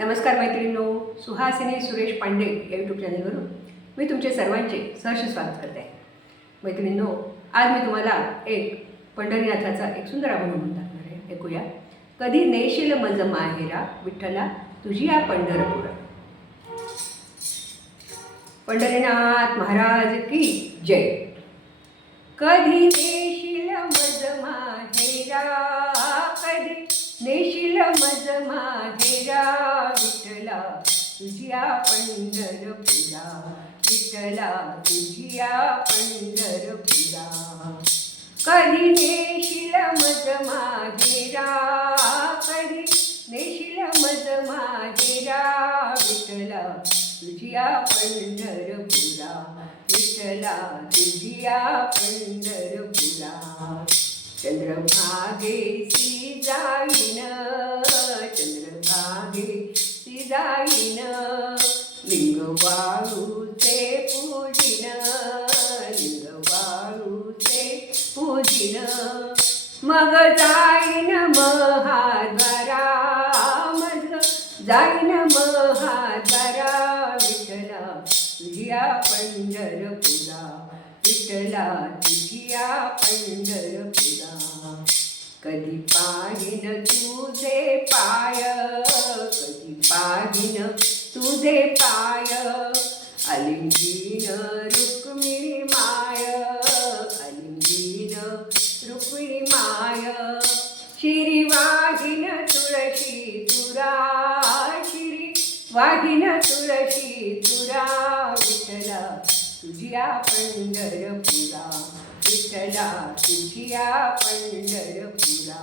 नमस्कार मैत्रिणींनो, सुहासिनी सुरेश पांडे या यूट्यूब चॅनलवरून मी तुमचे सर्वांचे सहर्ष स्वागत करते आहे. मैत्रिणींनो, आज मी तुम्हाला एक पंढरीनाथाचा एक सुंदर अभंग म्हणून दाखवणार आहे. ऐकूया. कधी नेशील मज माहेरा विठ्ठला तुझी या पंढरपुरा. पंढरीनाथ महाराज की जय. कधी नेशील मज माहेरा, कधी नेशील मज माहेरा विठ्ठला तुझ्या पंढरपुरा, विठ्ठला तुझ्या पंढरपुरा. कधी नेशील मज माहेरा, कधी नेशील मज माहेरा विठ्ठला तुझ्या पंढरपुरा, विठ्ठला तुझ्या पंढरपुरा. चंद्रभागेसी जाईन, चंद्रभागेसी जाईन, लिंग वाळूचे पूजिन, लिंग वाळूचे पूजिन. मग जाईन महाद्वारा, मग जाईन महाद्वारा विठ्ठला तुझ्या पंढरपुरा, विठ्ठला तुझ्या पंढरपुरा. कधी पाहिन तुझे पाय, कधी पाहिन तुझे पाय, आलिंगीन रुक्मिणी माय, आलिंगीन रुक्मिणी माय. शिरी वाहिन तुळशी तुरा, शिरी वाहिन तुळशी तुरा विठ्ठला तुझ्या पंढरपुरा, विठ्ठला तुझ्या पंढरपुरा.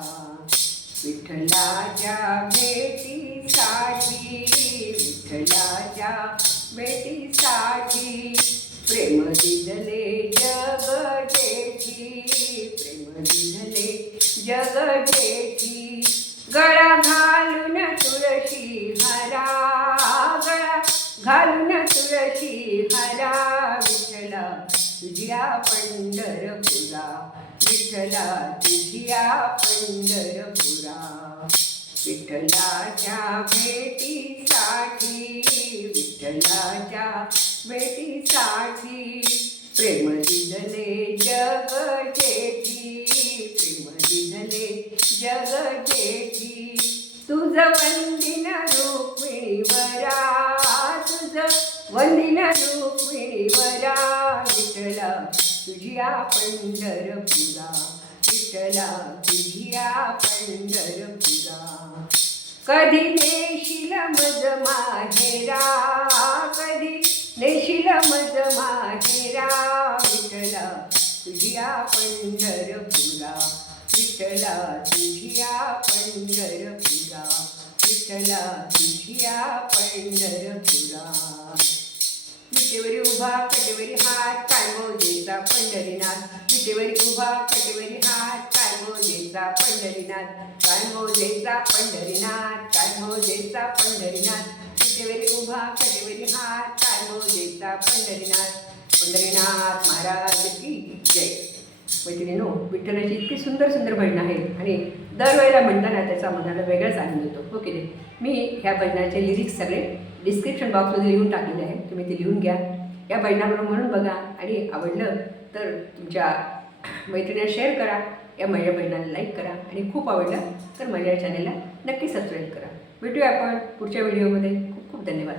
विठ्ठलाच्या भेटीसाठी, विठ्ठलाच्या भेटीसाठी प्रेम दिले जग जेठी, प्रेम दिले जग जेठी. गळा घालून तुळशी हरा, गळा घालून तुळशी हरा विठ्ठला तुझ्या पंढरपुरा, विठ्ठला तुझ्या पंढरपुरा. विठ्ठलाच्या भेटीसाठी, विठ्ठलाच्या भेटीसाठी प्रेम दिले जग जेठी, प्रेम दिले जग जेठी. तुझं वंदिन रुक्मिणीवरा, तुझं वंदिन रुक्मिणीवरा विठ्ठला तुझ्या पंढरपुरा, विठ्ठला तुझ्या पंढरपुरा. कधी नेशील मज माहेरा, कधी नेशील मज माहेरा विठ्ठला तुझ्या पंढरपुरा, विठ्ठला तुझ्या पंढरपुरा, विठ्ठला तुझ्या पंढरपुरा. विटेवरी उभा कटेवरी हात काय मोजेचा पंढरीनाथ, विटेवरी उभा कटेवरी हात काय मोजेचा पंढरीनाथ, काय मोजेचा पंढरीनाथ, काय मोजेचा पंढरीनाथ. विटेवरी उभा कटेवरी हात काय मोजेचा पंढरीनाथ. पंढरीनाथ महाराज की जय. मैत्रिणींनो, विठ्ठलाची इतकी सुंदर सुंदर भजनं आहेत आणि दरवेळेला म्हणताना त्याचा मनाला वेगळाच आनंद होतो. हो की नाही. मी ह्या भजनाचे लिरिक्स सगळे डिस्क्रिप्शन बॉक्समध्ये लिहून टाकलेले आहे, तुम्ही ते लिहून घ्या. या भजनाबरोबर म्हणून बघा आणि आवडलं तर तुमच्या मैत्रिणीला शेअर करा, या माझ्या भजनाला लाईक करा आणि खूप आवडलं तर माझ्या चॅनलला नक्की सबस्क्राईब करा. भेटूया आपण पुढच्या व्हिडिओमध्ये. खूप खूप धन्यवाद.